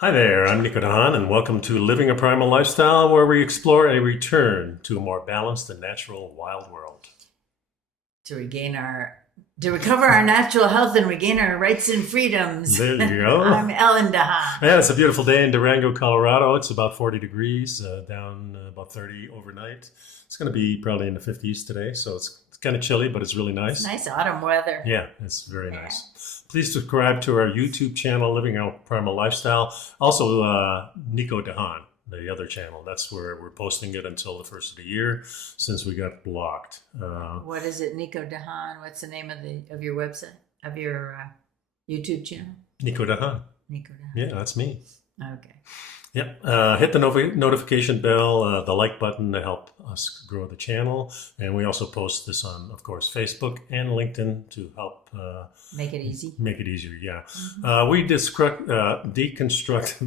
Hi there, I'm nicodehaan, and welcome to Living a Primal Lifestyle, where we explore a return to a more balanced and natural wild world. To recover our natural health and regain our rights and freedoms. There you go. I'm Ellen Dahan. Yeah, it's a beautiful day in Durango, Colorado. It's about 40 degrees, down about 30 overnight. It's going to be probably in the 50s today, so it's kind of chilly, but it's really nice. It's nice autumn weather. Yeah, it's very nice. Please subscribe to our YouTube channel, Living a Primal Lifestyle. Also, nicodehaan, the other channel. That's where we're posting it until the first of the year, since we got blocked. What is it, nicodehaan? What's the name of your website, of your YouTube channel? nicodehaan. Nicodehaan. Yeah, that's me. Okay. Yep. Hit the notification bell, the like button to help us grow the channel. And we also post this on, of course, Facebook and LinkedIn to help make it easy. Make it easier, yeah. We deconstruct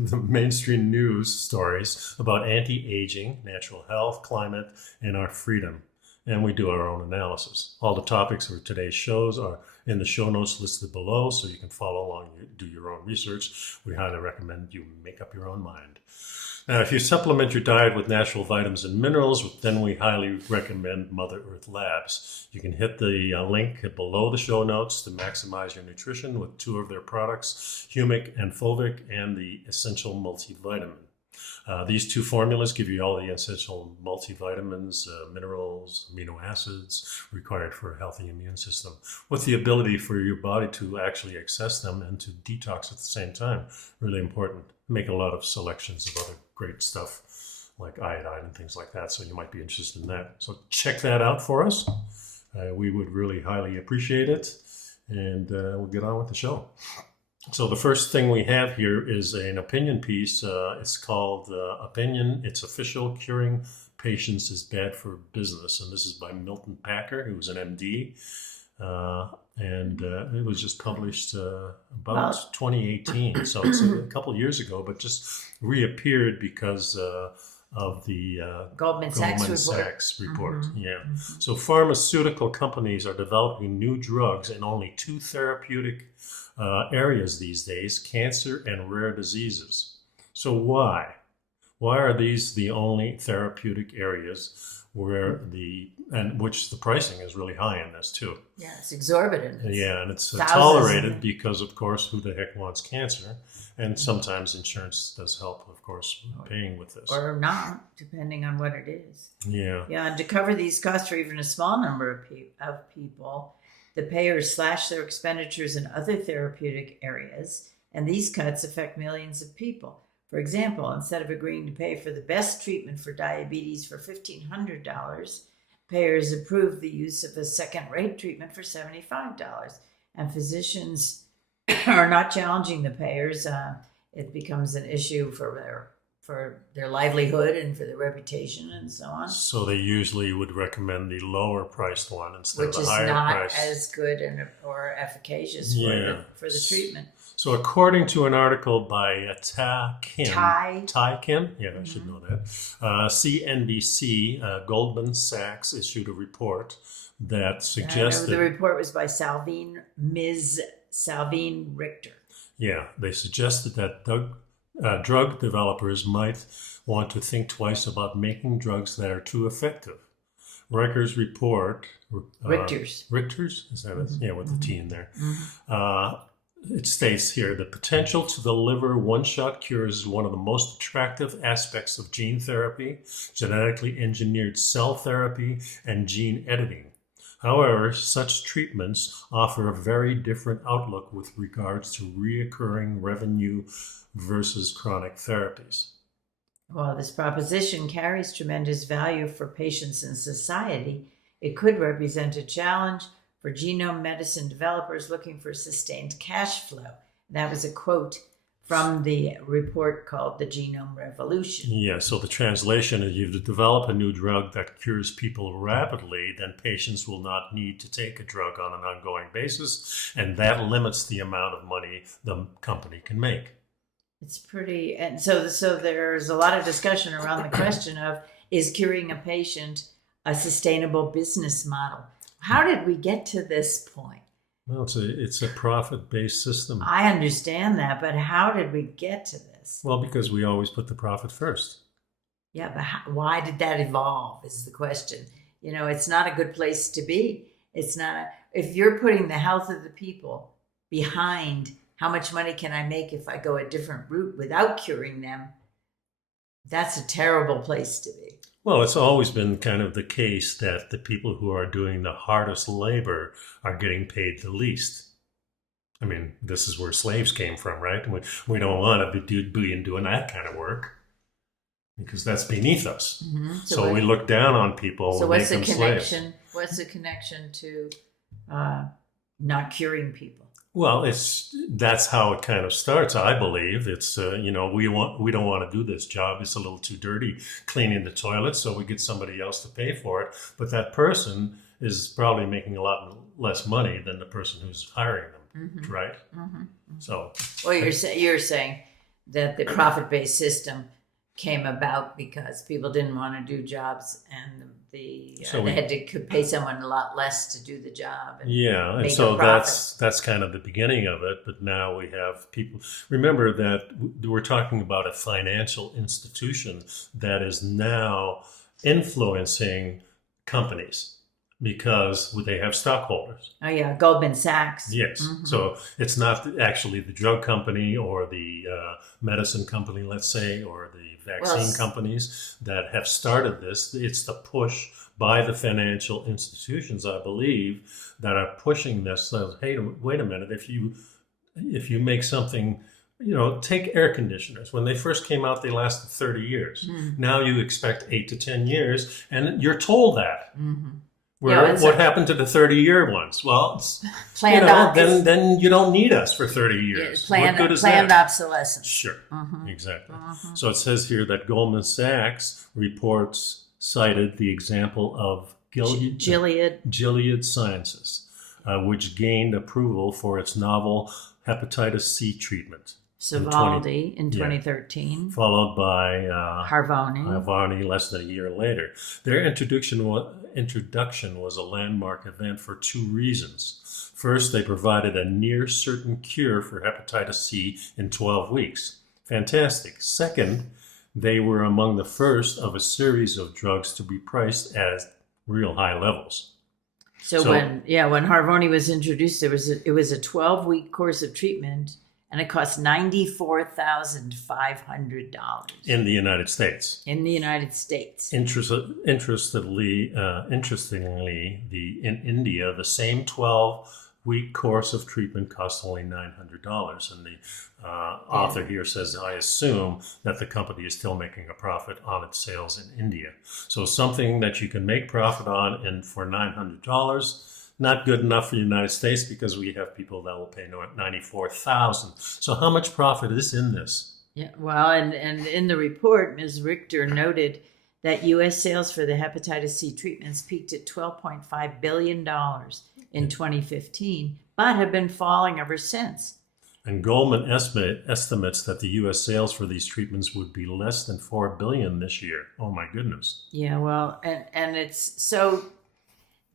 the mainstream news stories about anti-aging, natural health, climate, and our freedom. And we do our own analysis. All the topics for today's shows are in the show notes listed below, so you can follow along, do your own research. We highly recommend you make up your own mind. Now, if you supplement your diet with natural vitamins and minerals, then we highly recommend Mother Earth Labs. You can hit the link below the show notes to maximize your nutrition with two of their products, Humic and Fulvic, and the essential multivitamin. These two formulas give you all the essential multivitamins, minerals, amino acids required for a healthy immune system, with the ability for your body to actually access them and to detox at the same time. Really important. Make a lot of selections of other great stuff like iodine and things like that, so you might be interested in that. So check that out for us. We would really highly appreciate it, and we'll get on with the show. So the first thing we have here is an opinion piece. It's called Opinion, It's Official, Curing Patients is Bad for Business. And this is by Milton Packer, who's an MD. And it was just published about 2018. So it's a couple years ago, but just reappeared because of the Goldman Sachs report. Mm-hmm. Yeah. Mm-hmm. So pharmaceutical companies are developing new drugs in only two therapeutic areas these days: cancer and rare diseases. So why? Why are these the only therapeutic areas which the pricing is really high in this too? Yeah, it's exorbitant. And it's tolerated because, of course, who the heck wants cancer? And sometimes insurance does help, of course, paying with this. Or not, depending on what it is. Yeah. Yeah, and to cover these costs for even a small number of people, the payers slash their expenditures in other therapeutic areas, and these cuts affect millions of people. For example, instead of agreeing to pay for the best treatment for diabetes for $1,500, payers approve the use of a second-rate treatment for $75. And physicians are not challenging the payers. It becomes an issue for their livelihood and for their reputation and so on. So they usually would recommend the lower priced one instead of the higher price. Which is not as good or efficacious for the treatment. So according to an article by Tai Kim, yeah, I should know that, CNBC, Goldman Sachs issued a report that suggested... the report was by Ms. Salveen Richter. Yeah, they suggested that drug developers might want to think twice about making drugs that are too effective. Ricker's report... Richter's? Is that it? Yeah, with the T in there. Mm-hmm. It states here, the potential to deliver one-shot cures is one of the most attractive aspects of gene therapy, genetically engineered cell therapy, and gene editing. However, such treatments offer a very different outlook with regards to reoccurring revenue versus chronic therapies. While this proposition carries tremendous value for patients and society, it could represent a challenge for genome medicine developers looking for sustained cash flow. That was a quote from the report called The Genome Revolution. Yeah, so the translation is, you develop a new drug that cures people rapidly, then patients will not need to take a drug on an ongoing basis, and that limits the amount of money the company can make. It's pretty, and so there's a lot of discussion around the question of, is curing a patient a sustainable business model? How did we get to this point? Well, it's a profit-based system. I understand that, but how did we get to this? Well, because we always put the profit first. Yeah, but why did that evolve is the question. It's not a good place to be. It's not, if you're putting the health of the people behind how much money can I make if I go a different route without curing them, that's a terrible place to be. Well, it's always been kind of the case that the people who are doing the hardest labor are getting paid the least. I mean, this is where slaves came from, right? We don't want to be doing that kind of work because that's beneath us. Mm-hmm. So we look down on people. So what's the connection? Slaves. What's the connection to not curing people? Well, that's how it kind of starts. I believe it's we don't want to do this job. It's a little too dirty cleaning the toilets, so we get somebody else to pay for it. But that person is probably making a lot less money than the person who's hiring them, mm-hmm. right? Mm-hmm. So, well, you're saying that the profit-based system came about because people didn't want to do jobs, and they had to pay someone a lot less to do the job. And so that's kind of the beginning of it. But now we have people. Remember that we're talking about a financial institution that is now influencing companies because they have stockholders. Oh yeah, Goldman Sachs. Yes. Mm-hmm. So it's not actually the drug company or the medicine company, let's say, or the vaccine companies that have started this. It's the push by the financial institutions, I believe, that are pushing this. So, hey, wait a minute. If you make something, take air conditioners. When they first came out, they lasted 30 years. Mm-hmm. Now you expect 8 to 10 years, and you're told that. Mm-hmm. What happened to the 30-year ones? Well, then you don't need us for 30 years. What good is planned obsolescence. Sure, exactly. So it says here that Goldman Sachs reports cited the example of Gilead Sciences, which gained approval for its novel hepatitis C treatment. Sovaldi in 2013. Followed by Harvoni less than a year later. Their introduction was a landmark event for two reasons. First, they provided a near certain cure for hepatitis C in 12 weeks. Fantastic. Second, they were among the first of a series of drugs to be priced at real high levels. So when Harvoni was introduced, it was a 12-week course of treatment. And it cost $94,500 in the United States. Interestingly, in India, the same 12-week course of treatment cost only $900. And the author here says, I assume that the company is still making a profit on its sales in India. So something that you can make profit on and for $900. Not good enough for the United States because we have people that will pay $94,000. So how much profit is in this? Yeah, well, and in the report, Ms. Richter noted that U.S. sales for the hepatitis C treatments peaked at $12.5 billion in 2015, but have been falling ever since. And Goldman estimates that the U.S. sales for these treatments would be less than $4 billion this year. Oh my goodness. Yeah, well, and it's so.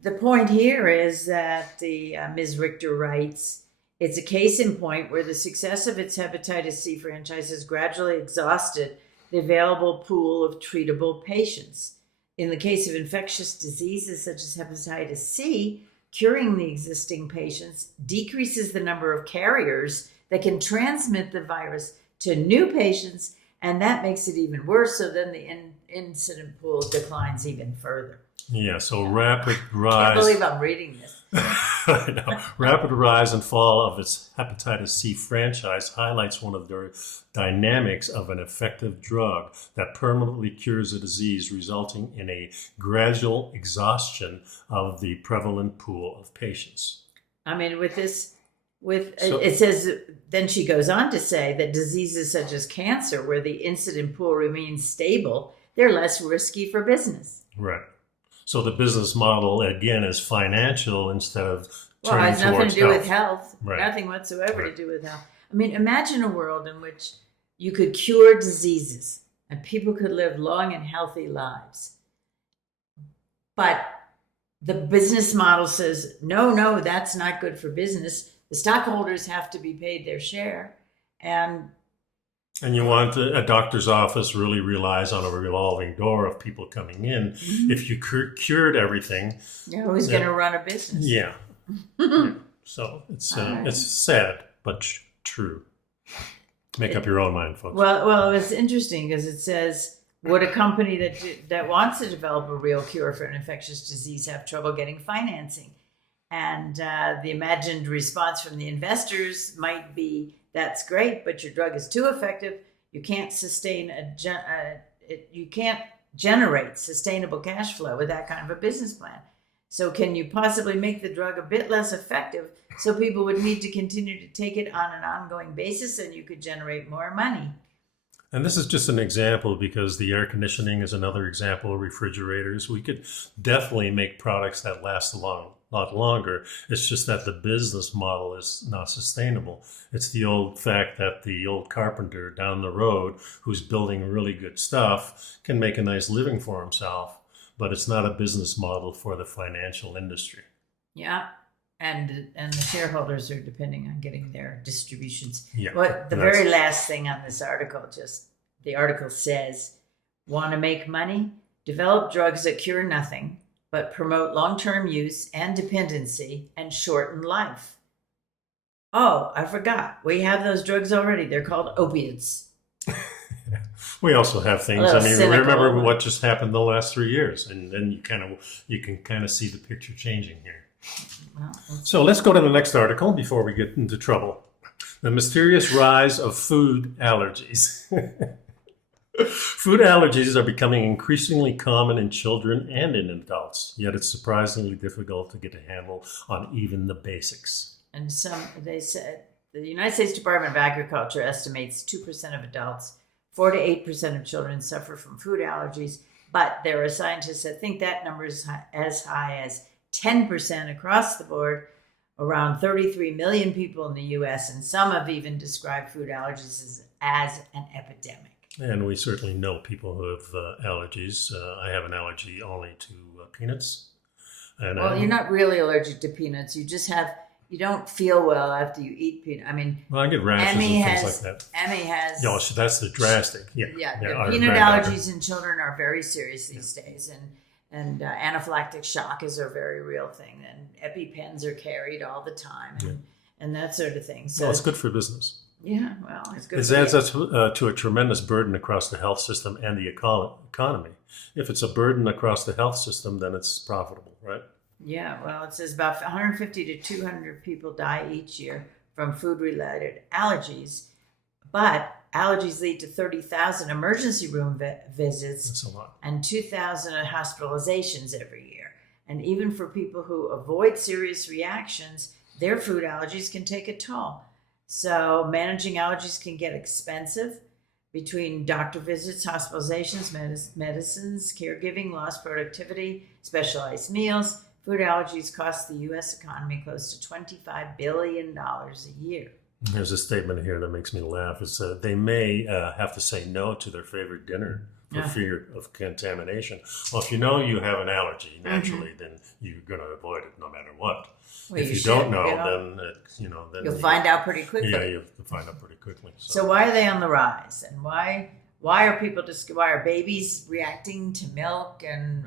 The point here is that the Ms. Richter writes, it's a case in point where the success of its hepatitis C franchise has gradually exhausted the available pool of treatable patients. In the case of infectious diseases such as hepatitis C, curing the existing patients decreases the number of carriers that can transmit the virus to new patients, and that makes it even worse. So then the incident pool declines even further. Yeah, so rapid rise. I can't believe I'm reading this. I know. Rapid rise and fall of its hepatitis C franchise highlights one of the dynamics of an effective drug that permanently cures a disease, resulting in a gradual exhaustion of the prevalent pool of patients. I mean, it says, then she goes on to say that diseases such as cancer, where the incident pool remains stable, they're less risky for business. Right. So the business model, again, is financial instead of turning it has nothing towards to do health. with health. Right. Nothing whatsoever to do with health. I mean, imagine a world in which you could cure diseases and people could live long and healthy lives. But the business model says, no, that's not good for business. The stockholders have to be paid their share. And you want a doctor's office really relies on a revolving door of people coming in. If you cured everything, who's going to run a business? Yeah. Yeah. So it's sad, but true. Make up your own mind, folks. Well, it's interesting because it says, would a company that wants to develop a real cure for an infectious disease have trouble getting financing? And the imagined response from the investors might be, that's great, but your drug is too effective. You can't you can't generate sustainable cash flow with that kind of a business plan. So can you possibly make the drug a bit less effective so people would need to continue to take it on an ongoing basis and you could generate more money? And this is just an example because the air conditioning is another example of refrigerators. We could definitely make products that last a lot longer. It's just that the business model is not sustainable. It's the old fact that the old carpenter down the road who's building really good stuff can make a nice living for himself, but it's not a business model for the financial industry. Yeah. And the shareholders are depending on getting their distributions. Yeah. But the very last thing on this article, the article says, want to make money? Develop drugs that cure nothing, but promote long-term use and dependency and shorten life. Oh, I forgot. We have those drugs already. They're called opiates. We also have things. I mean, remember what just happened the last 3 years, and then you can kind of see the picture changing here. Well, so let's go to the next article before we get into trouble. The mysterious rise of food allergies. Food allergies are becoming increasingly common in children and in adults, yet it's surprisingly difficult to get a handle on even the basics. And they said the United States Department of Agriculture estimates 2% of adults, 4 to 8% of children suffer from food allergies, but there are scientists that think that number is as high as 10% across the board, around 33 million people in the U.S., and some have even described food allergies as an epidemic. And we certainly know people who have allergies. I have an allergy only to peanuts. And you're not really allergic to peanuts. You don't feel well after you eat peanuts. I mean, I get rashes and things like that. Emmy has. Yeah, so that's the drastic. Yeah. The peanut allergies in children are very serious these days, and anaphylactic shock is a very real thing. And EpiPens are carried all the time, and that sort of thing. So it's good for business. Yeah, well, it's good. It adds up to a tremendous burden across the health system and the economy. If it's a burden across the health system, then it's profitable, right? Yeah, well, it says about 150 to 200 people die each year from food-related allergies, but allergies lead to 30,000 emergency room visits. That's a lot. And 2,000 hospitalizations every year. And even for people who avoid serious reactions, their food allergies can take a toll. So managing allergies can get expensive between doctor visits, hospitalizations, medicines, caregiving, lost productivity, specialized meals. Food allergies cost the U.S. economy close to $25 billion a year. There's a statement here that makes me laugh. It's they may have to say no to their favorite dinner for fear of contamination. Well, if you know you have an allergy naturally, then you're going to avoid it no matter what. Well, if you don't know, then you'll find out pretty quickly. Yeah, you'll find out pretty quickly. So why are they on the rise, and why are babies reacting to milk and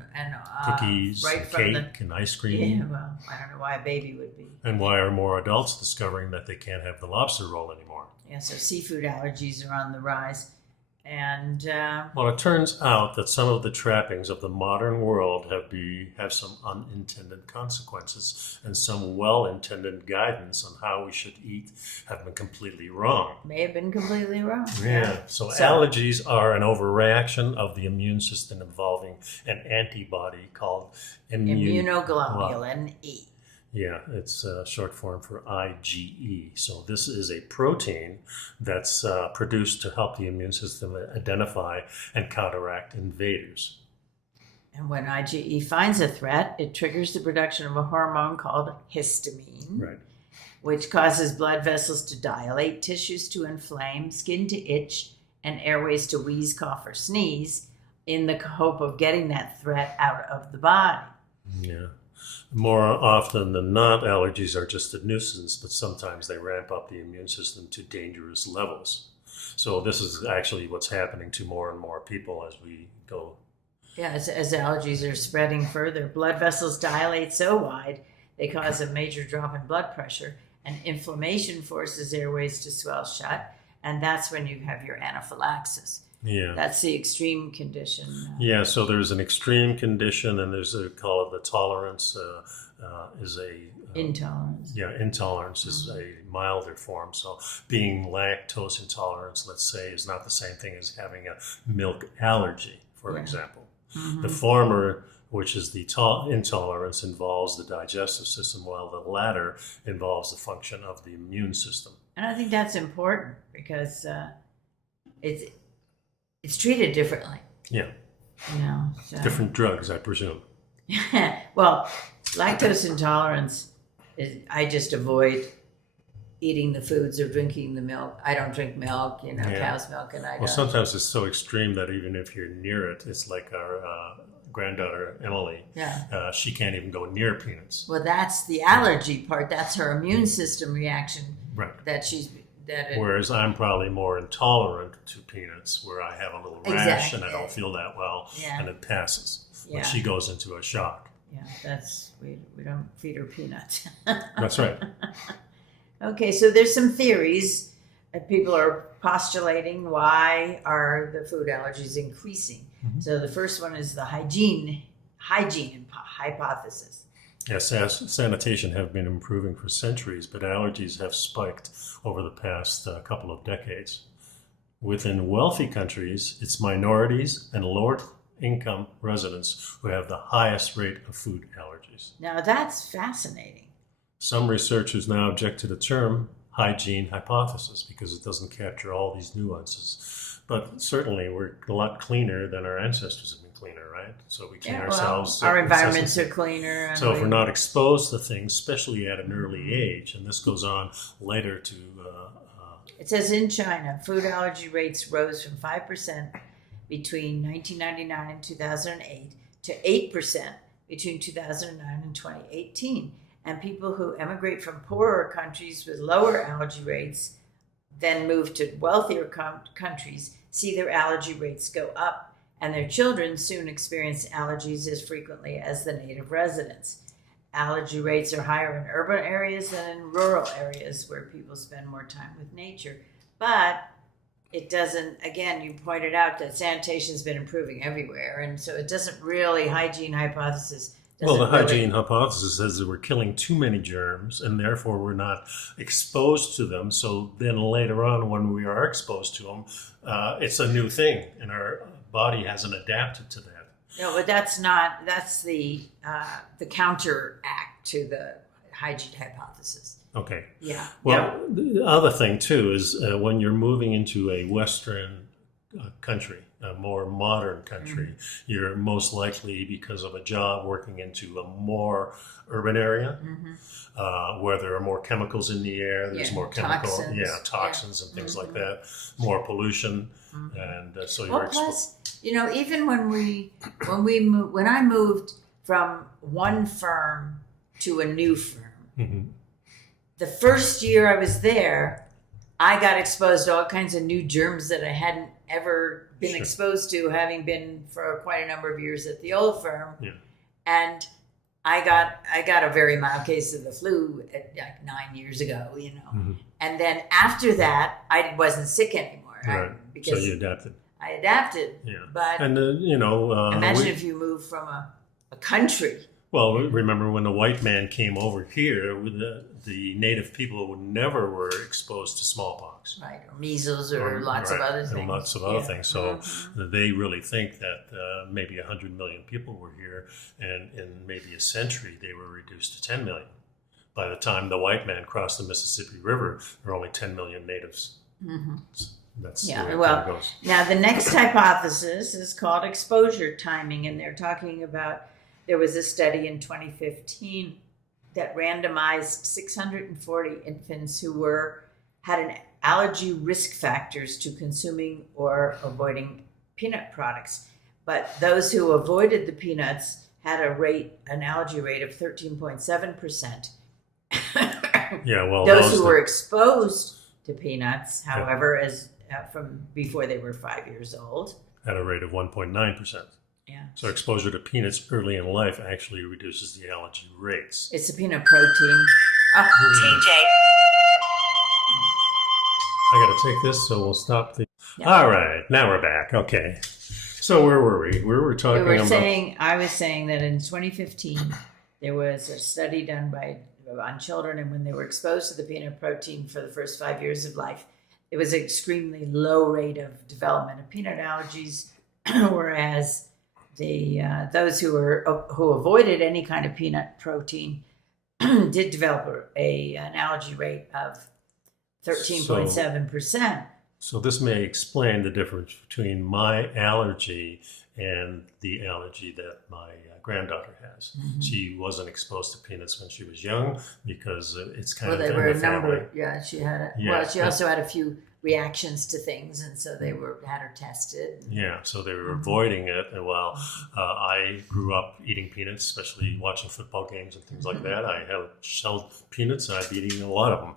cookies, right and from cake, and ice cream? Yeah, well, I don't know why a baby would be. And why are more adults discovering that they can't have the lobster roll anymore? Yeah, so seafood allergies are on the rise. And well, it turns out that some of the trappings of the modern world have some unintended consequences, and some well-intended guidance on how we should eat have been completely wrong. May have been completely wrong. Yeah. So allergies are an overreaction of the immune system involving an antibody called immunoglobulin E. Yeah, it's short form for IgE. So this is a protein that's produced to help the immune system identify and counteract invaders. And when IgE finds a threat, it triggers the production of a hormone called histamine, which causes blood vessels to dilate, tissues to inflame, skin to itch, and airways to wheeze, cough, or sneeze in the hope of getting that threat out of the body. Yeah. More often than not, allergies are just a nuisance, but sometimes they ramp up the immune system to dangerous levels. So this is actually what's happening to more and more people as we go. Yeah, as allergies are spreading further, blood vessels dilate so wide they cause a major drop in blood pressure, and inflammation forces airways to swell shut, and that's when you have your anaphylaxis. Yeah. That's the extreme condition. Yeah, so there's an extreme condition, and there's call it the tolerance is a Intolerance. Yeah, intolerance is a milder form. So being lactose intolerance, let's say, is not the same thing as having a milk allergy, for example. The former, which is the intolerance, involves the digestive system, while the latter involves the function of the immune system. And I think that's important because it's treated differently. Yeah. So. Different drugs, I presume. Well, lactose intolerance is I just avoid eating the foods or drinking the milk. I don't drink milk, cow's milk, and I don't. Well, sometimes it's so extreme that even if you're near it, it's like our granddaughter, Emily. Yeah. She can't even go near peanuts. Well, that's the allergy part. That's her immune system reaction. Right. Whereas I'm probably more intolerant to peanuts, where I have a little rash and I don't feel that well, and it passes. But she goes into a shock. Yeah, we don't feed her peanuts. That's right. Okay, so there's some theories that people are postulating why are the food allergies increasing. So the first one is the hygiene hypothesis. Yes, sanitation have been improving for centuries, but allergies have spiked over the past couple of decades. Within wealthy countries, it's minorities and lower-income residents who have the highest rate of food allergies. Now, that's fascinating. Some researchers now object to the term hygiene hypothesis because it doesn't capture all these nuances. But certainly, we're a lot cleaner than our ancestors have been cleaner, right? So we clean ourselves. Our environments are cleaner. So if we're not exposed to things, especially at an early age, and this goes on later to... it says in China, food allergy rates rose from 5% between 1999 and 2008 to 8% between 2009 and 2018. And people who emigrate from poorer countries with lower allergy rates then move to wealthier countries see their allergy rates go up, and their children soon experience allergies as frequently as the native residents. Allergy rates are higher in urban areas than in rural areas where people spend more time with nature. But it doesn't, again, you pointed out that sanitation has been improving everywhere, and so it doesn't really, hygiene hypothesis. Well, the hygiene hypothesis says that we're killing too many germs and therefore we're not exposed to them. So then later on when we are exposed to them, it's a new thing and our body hasn't adapted to that. No, but that's the counteract to the hygiene hypothesis. Okay. Yeah. Well, the other thing too is when you're moving into a Western country, a more modern country, you're most likely, because of a job, working into a more urban area where there are more chemicals in the air. There's more toxins and things like that, more pollution, and so you're plus, even when I moved from one firm to a new firm, the first year I was there, I got exposed to all kinds of new germs that I hadn't ever been exposed to, having been for quite a number of years at the old firm. Yeah. And I got a very mild case of the flu like 9 years ago, And then after that, I wasn't sick anymore. Right. So you adapted. I adapted. Yeah. But and imagine if you moved from a country. Well, remember when the white man came over here, the native people never were exposed to smallpox. Right, or measles or lots of other things. And lots of other things. So they really think that maybe 100 million people were here, and in maybe a century they were reduced to 10 million. By the time the white man crossed the Mississippi River, there were only 10 million natives. That's the way it goes. Now the next hypothesis is called exposure timing, and they're talking about, there was a study in 2015 that randomized 640 infants who had an allergy risk factors to consuming or avoiding peanut products. But those who avoided the peanuts had an allergy rate of 13.7%. Yeah, well, Those who were exposed to peanuts, however, as from before they were 5 years old, at a rate of 1.9%. yeah. So exposure to peanuts early in life actually reduces the allergy rates. It's a peanut protein. TJ. I got to take this, so we'll stop the. Yeah. All right, now we're back. Okay. So where were we? We were talking about. I was saying that in 2015 there was a study done on children, and when they were exposed to the peanut protein for the first 5 years of life, it was an extremely low rate of development of peanut allergies, whereas those who avoided any kind of peanut protein did develop an allergy rate of 13.7%. So this may explain the difference between my allergy and the allergy that my granddaughter has. Mm-hmm. She wasn't exposed to peanuts when she was young because it's kind of Well, there in were the a family. number. Yeah, she had. Yeah. Well, she also had a few reactions to things, and so they had her tested. Yeah, so they were avoiding it. And while I grew up eating peanuts, especially watching football games and things like that, I had shelled peanuts and I'd be eating a lot of them.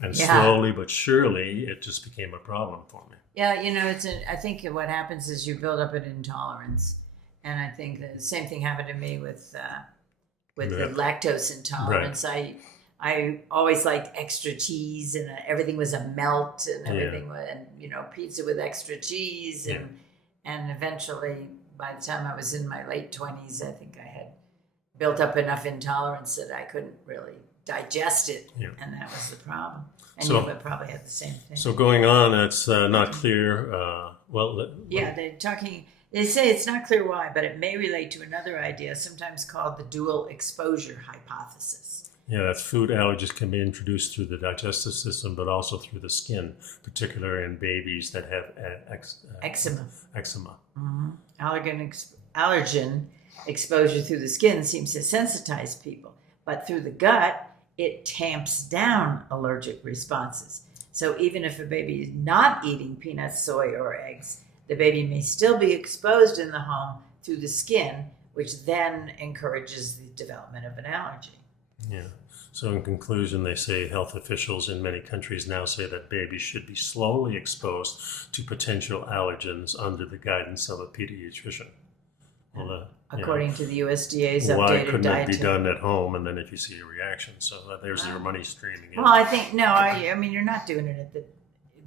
And slowly but surely, it just became a problem for me. Yeah, I think what happens is you build up an intolerance, and I think the same thing happened to me with the lactose intolerance. Right. I always liked extra cheese, and everything was a melt, and everything was, and pizza with extra cheese, and eventually, by the time I was in my late 20s, I think I had built up enough intolerance that I couldn't really digest it, and that was the problem. And you would probably have the same thing. So going on, it's not clear. They say it's not clear why, but it may relate to another idea, sometimes called the dual exposure hypothesis. Yeah, that's food allergies can be introduced through the digestive system, but also through the skin, particularly in babies that have eczema. Mm-hmm. Allergen exposure through the skin seems to sensitize people, but through the gut, it tamps down allergic responses. So even if a baby is not eating peanuts, soy, or eggs, the baby may still be exposed in the home through the skin, which then encourages the development of an allergy. Yeah. So in conclusion, they say health officials in many countries now say that babies should be slowly exposed to potential allergens under the guidance of a pediatrician. Well, according to the USDA's updated why couldn't diet. it be done at home and then if you see a reaction? So there's your money streaming in. Well, I think, I mean, you're not doing it at the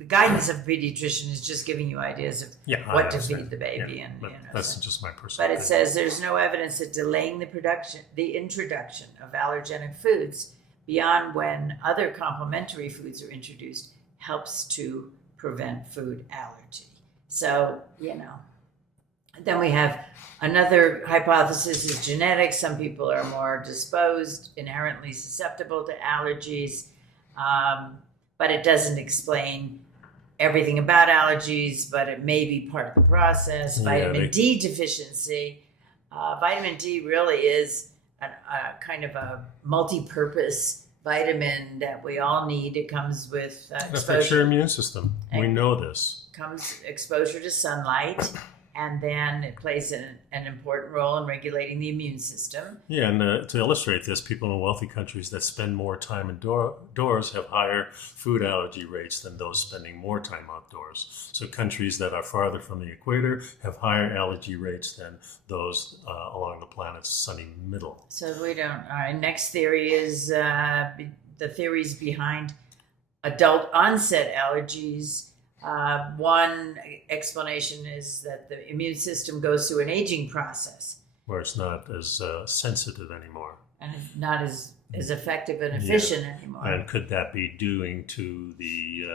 guidance of a pediatrician is just giving you ideas of what to feed the baby. That's just my personal But it opinion. says there's no evidence that delaying the introduction of allergenic foods beyond when other complementary foods are introduced helps to prevent food allergy. So, then we have another hypothesis is genetics. Some people are more disposed, inherently susceptible to allergies, but it doesn't explain everything about allergies, but it may be part of the process. Vitamin D deficiency. Vitamin D really is a kind of a multi-purpose vitamin that we all need. It comes with It affects your immune system. We know this. Comes exposure to sunlight, and then it plays an important role in regulating the immune system. Yeah, and to illustrate this, people in wealthy countries that spend more time indoors have higher food allergy rates than those spending more time outdoors. So countries that are farther from the equator have higher allergy rates than those along the planet's sunny middle. So we don't. All right, next theory is the theories behind adult onset allergies. One explanation is that the immune system goes through an aging process, where it's not as sensitive anymore, and not as effective and efficient anymore. And could that be due to the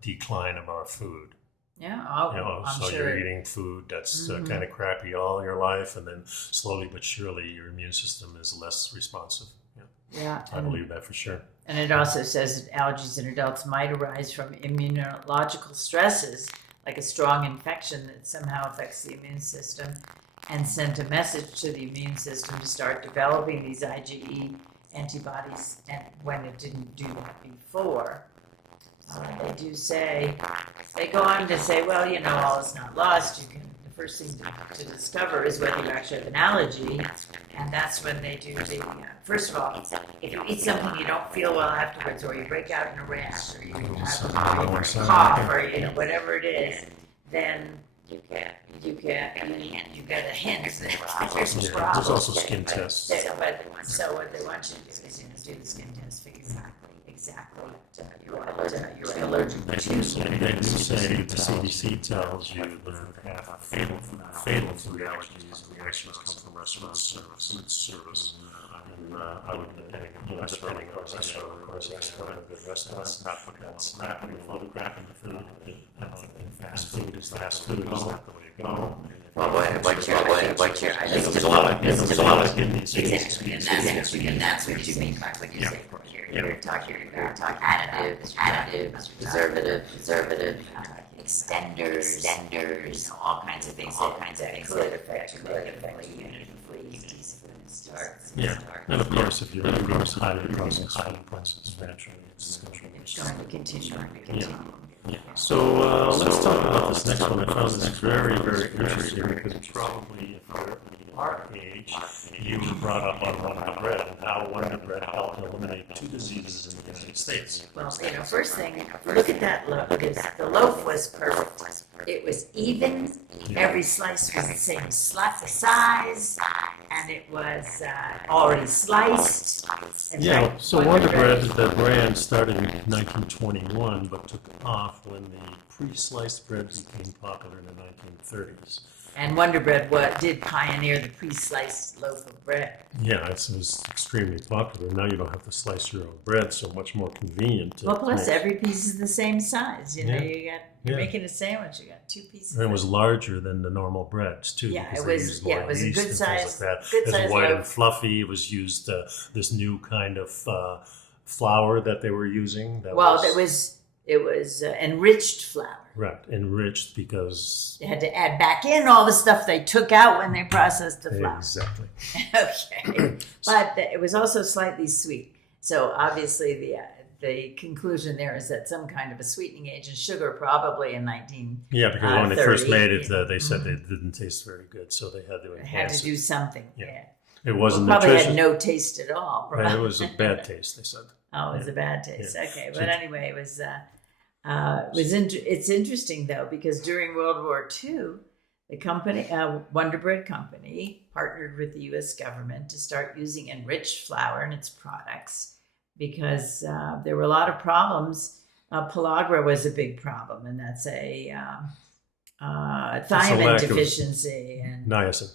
decline of our food? Yeah, I'm sure. You're eating food that's kind of crappy all your life, and then slowly but surely your immune system is less responsive. Yeah, I believe that for sure. And it also says that allergies in adults might arise from immunological stresses, like a strong infection that somehow affects the immune system, and sent a message to the immune system to start developing these IgE antibodies, and when it didn't do that before. They go on to say, well, all is not lost. The first thing to discover is whether you actually have an allergy, and that's when they do the. First of all, if you eat something you don't feel well afterwards, or you break out in a rash, or you have a cough, or whatever it is, then you get a hint that there's a problem. There's also skin tests. So what they want you to do is do the skin test, figure exactly what you're allergic They to. do say the CDC tells you that half of fatal food allergies and reactions come from restaurant food service. And I would think restaurant, of course, that's a good restaurant. That's not putting photograph in the food. And fast food is not the way to go. Well, what's your? There's a lot of hidden Exactly, and that's what you mean by when you say you're talking additives, preservative, extenders, all kinds of things that affect Yeah, and of course, if you're in course highly processed, naturally, it's going to continue. Yeah. So let's talk about this next one. I found this very, very interesting because probably if you're our age, you were brought up on Wonder Bread and how Wonder Bread helped eliminate 2 diseases in the United States. Well, first thing, look at that loaf. The loaf was perfect. It was even. Every slice was the same size, and it was already sliced. Yeah, so Wonder Bread, the brand, started in 1921, but took off when the pre-sliced bread became popular in the 1930s. And Wonder Bread did pioneer the pre-sliced loaf of bread. Yeah, it was extremely popular. Now you don't have to slice your own bread, so much more convenient. Well, plus every piece is the same size. You're making a sandwich. You got 2 pieces. And it was larger than the normal breads too. Yeah, it was a good size. Like Good size it was white loaf. and fluffy. It was used this new kind of flour that they were using. It was enriched flour. Right, enriched because they had to add back in all the stuff they took out when they processed the flour. Exactly. Okay, but it was also slightly sweet. So obviously the conclusion there is that some kind of a sweetening agent, sugar probably in 19. Yeah, because when they first made it, they said Mm-hmm. it didn't taste very good, so they had to enhance do something. Yeah. It wasn't probably nutritious. had no taste at all. Right, it was a bad taste. They said. Oh, it was a bad taste. Yeah. Okay, but anyway, it was. It's interesting though because during World War II, the company Wonder Bread Company partnered with the U.S. government to start using enriched flour in its products because there were a lot of problems. Pellagra was a big problem, and that's a thiamine deficiency and niacin.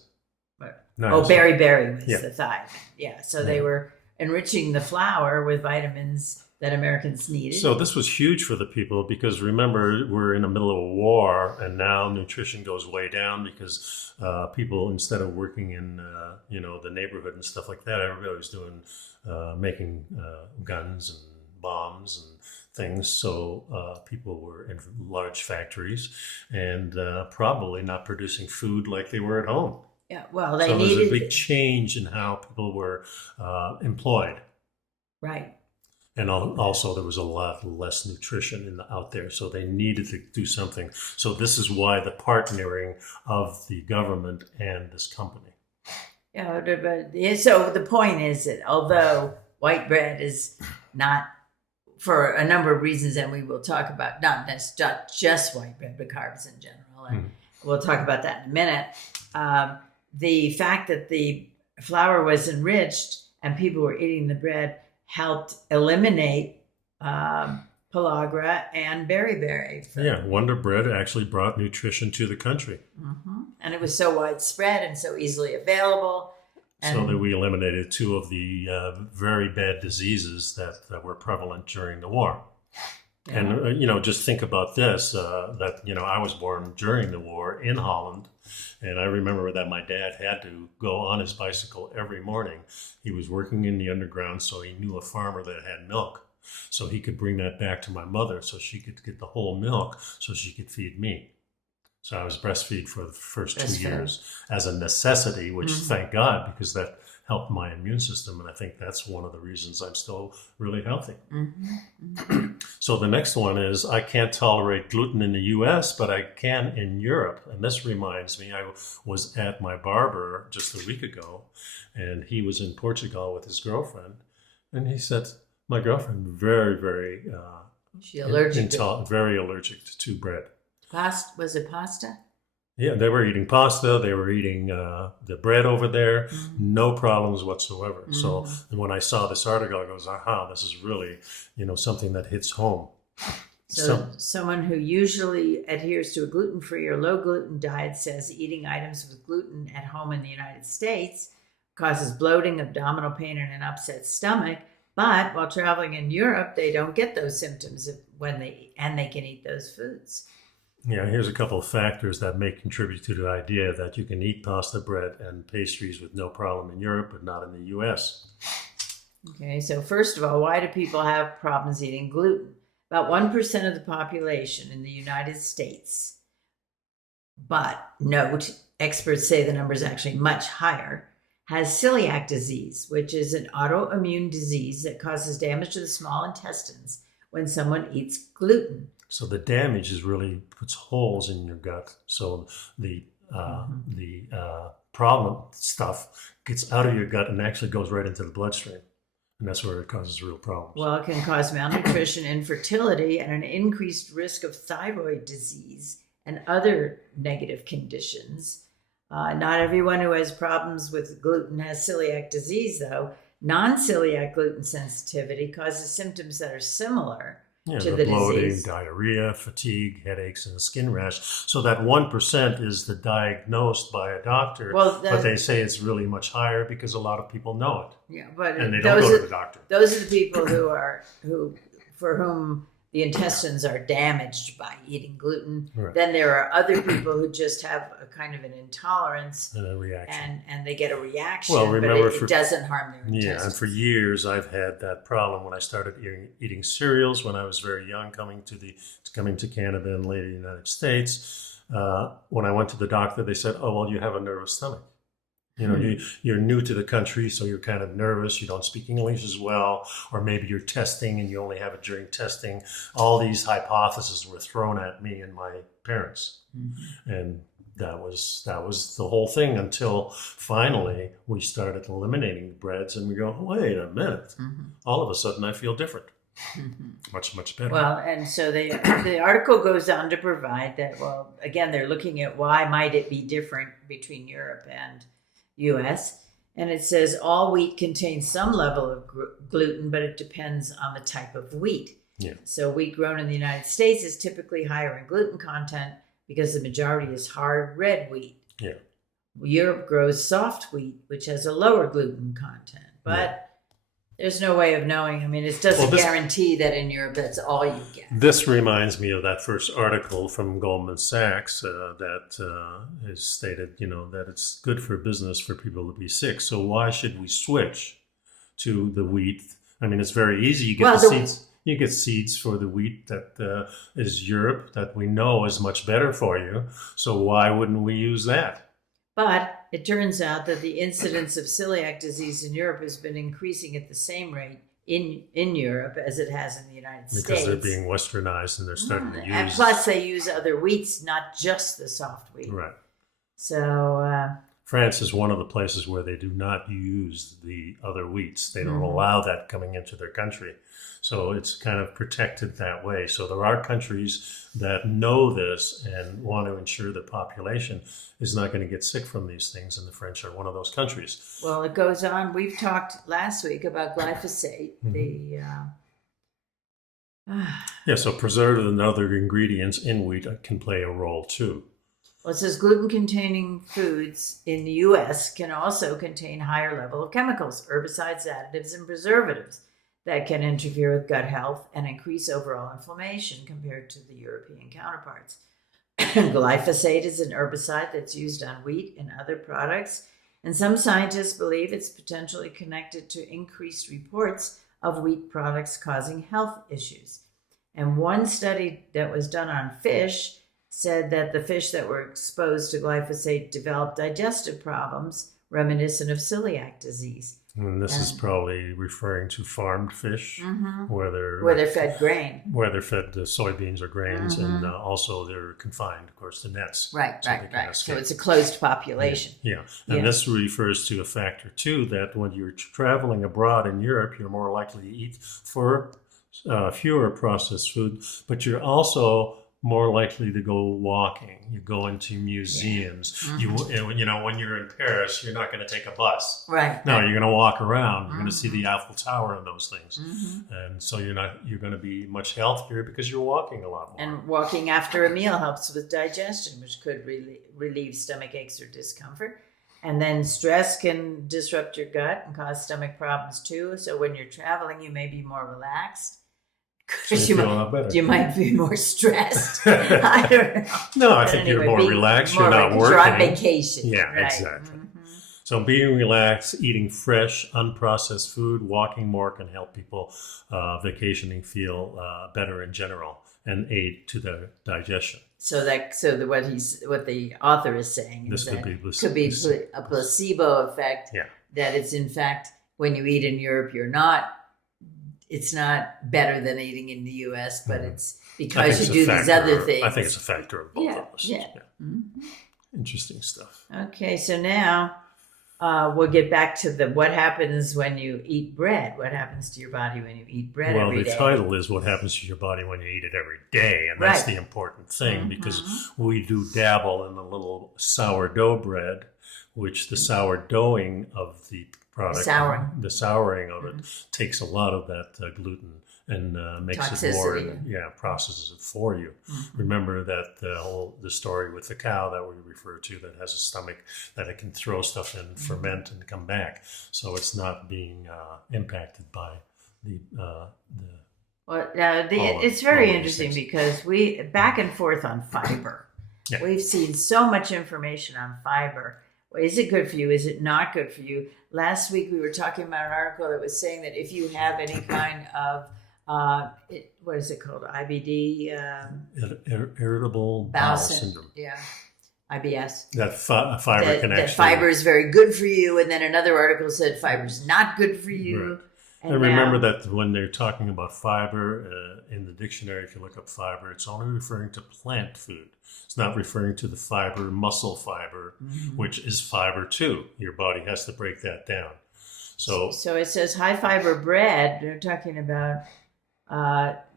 Oh, berry was Yeah. the thiamine. Yeah, so they were enriching the flour with vitamins that Americans needed. So this was huge for the people because remember we're in the middle of a war and now nutrition goes way down because people instead of working in the neighborhood and stuff like that, everybody was doing making guns and bombs and things. So people were in large factories and probably not producing food like they were at home. Yeah, well, there was a big change in how people were employed. Right. And also there was a lot less nutrition out there, so they needed to do something. So this is why the partnering of the government and this company. Yeah, but so the point is that although white bread is not, for a number of reasons, and we will talk about, not just white bread, but carbs in general, and we'll talk about that in a minute. The fact that the flour was enriched and people were eating the bread helped eliminate pellagra and berry. Yeah, Wonder Bread actually brought nutrition to the country. Mm-hmm. And it was so widespread and so easily available. So that we eliminated 2 of the very bad diseases that were prevalent during the war. Yeah. And, just think about this, that, I was born during the war in Holland. And I remember that my dad had to go on his bicycle every morning. He was working in the underground, so he knew a farmer that had milk. So he could bring that back to my mother so she could get the whole milk so she could feed me. So I was breastfeed for the first Breastfed. 2 years as a necessity, which thank God, because that helped my immune system. And I think that's one of the reasons I'm still really healthy. So the next one is I can't tolerate gluten in the US, but I can in Europe. And this reminds me, I was at my barber just a week ago, and he was in Portugal with his girlfriend. And he said, my girlfriend, very, very, She allergic very allergic to bread. pasta. Was it pasta? Yeah, they were eating pasta. They were eating the bread over there. No problems whatsoever. So when I saw this article, I goes, aha, this is really, something that hits home. So someone who usually adheres to a gluten-free or low-gluten diet says eating items with gluten at home in the United States causes bloating, abdominal pain, and an upset stomach. But while traveling in Europe, they don't get those symptoms they can eat those foods. Yeah, here's a couple of factors that may contribute to the idea that you can eat pasta, bread, and pastries with no problem in Europe, but not in the U.S. Okay, so first of all, why do people have problems eating gluten? About 1% of the population in the United States, but note, experts say the number is actually much higher, has celiac disease, which is an autoimmune disease that causes damage to the small intestines when someone eats gluten. So the damage is really puts holes in your gut. So the problem stuff gets out of your gut and actually goes right into the bloodstream. And that's where it causes real problems. Well, it can cause malnutrition, infertility, and an increased risk of thyroid disease and other negative conditions. Not everyone who has problems with gluten has celiac disease, though. Non-celiac gluten sensitivity causes symptoms that are similar to the bloating, disease. diarrhea, fatigue, headaches, and a skin rash. So that 1% is the diagnosed by a doctor, but they say it's really much higher because a lot of people know it. Yeah, but and they don't go to the doctor. Those are the people for whom the intestines are damaged by eating gluten. Right. Then there are other people who just have a kind of an intolerance and a reaction, and they get a reaction. Well, remember, but it doesn't harm their intestines. Yeah, and for years I've had that problem when I started eating cereals when I was very young, coming to Canada and later the United States. When I went to the doctor, they said, "Oh, well, you have a nervous stomach. You're new to the country, so you're kind of nervous. You don't speak English as well, or maybe you're testing and you only have it during testing." All these hypotheses were thrown at me and my parents, and that was the whole thing until finally we started eliminating the breads, and we go, wait a minute, all of a sudden I feel different, much better. Well, and so the article goes on to provide that. Well, again, they're looking at why might it be different between Europe and U.S. And it says all wheat contains some level of gluten, but it depends on the type of wheat. Yeah. So wheat grown in the United States is typically higher in gluten content because the majority is hard red wheat. Yeah. Europe grows soft wheat, which has a lower gluten content, but there's no way of knowing. I mean, it doesn't guarantee that in Europe that's all you get. This reminds me of that first article from Goldman Sachs that is stated, that it's good for business for people to be sick. So why should we switch to the wheat? I mean, it's very easy. You get seeds. You get seeds for the wheat that is Europe that we know is much better for you. So why wouldn't we use that? But it turns out that the incidence of celiac disease in Europe has been increasing at the same rate in Europe as it has in the United States. Because they're being westernized and they're starting to use... And plus they use other wheats, not just the soft wheat. Right. So... France is one of the places where they do not use the other wheats. They don't allow that coming into their country. So it's kind of protected that way. So there are countries that know this and want to ensure the population is not going to get sick from these things, and the French are one of those countries. Well, it goes on. We've talked last week about glyphosate. So preservatives and other ingredients in wheat can play a role too. Well, it says gluten-containing foods in the U.S. can also contain higher level of chemicals, herbicides, additives, and preservatives that can interfere with gut health and increase overall inflammation compared to the European counterparts. Glyphosate is an herbicide that's used on wheat and other products, and some scientists believe it's potentially connected to increased reports of wheat products causing health issues. And one study that was done on fish said that the fish that were exposed to glyphosate developed digestive problems reminiscent of celiac disease. And this is probably referring to farmed fish, where they're fed grain, where they're fed the soybeans or grains, and also they're confined, of course, to nets. Right. So it's a closed population. Yeah. And this refers to a factor too, that when you're traveling abroad in Europe, you're more likely to eat fewer processed food, but you're also more likely to go walking. You go into museums. You know, when you're in Paris, you're not going to take a bus. Right. No, you're going to walk around. You're going to see the Eiffel Tower and those things. And so you're going to be much healthier because you're walking a lot more. And walking after a meal helps with digestion, which could relieve stomach aches or discomfort. And then stress can disrupt your gut and cause stomach problems too. So when you're traveling, you may be more relaxed. So you might be more stressed. I don't know. No, I think you're more relaxed. You're not working. You're on vacation. Yeah, right? exactly. So being relaxed, eating fresh, unprocessed food, walking more can help people vacationing feel better in general and aid to their digestion. So what the author is saying this is could be a placebo effect. Yeah. That it's in fact when you eat in Europe, it's not better than eating in the U.S., but it's because you do these other things. I think it's a factor of both of us. Yeah. Interesting stuff. Okay, so now we'll get back to what happens when you eat bread. What happens to your body when you eat bread every day? Well, the title is What Happens to Your Body When You Eat It Every Day, and that's the important thing because we do dabble in the little sourdough bread, which the sourdoughing of the product, the souring of it takes a lot of that gluten and makes toxicity. It more, processes it for you. Remember that the story with the cow that we refer to that has a stomach that it can throw stuff in, ferment, and come back. So it's not being impacted by the. It's very interesting because we back and forth on fiber. Yeah. We've seen so much information on fiber. Is it good for you? Is it not good for you? Last week we were talking about an article that was saying that if you have any kind of what is it called? IBD, irritable bowel syndrome. Yeah, IBS. That fiber can actually. That fiber is very good for you, and then another article said fiber is not good for you. Right. And remember that when they're talking about fiber in the dictionary, if you look up fiber, it's only referring to plant food. It's not referring to the fiber, muscle fiber, which is fiber too. Your body has to break that down. So it says high fiber bread. They're talking about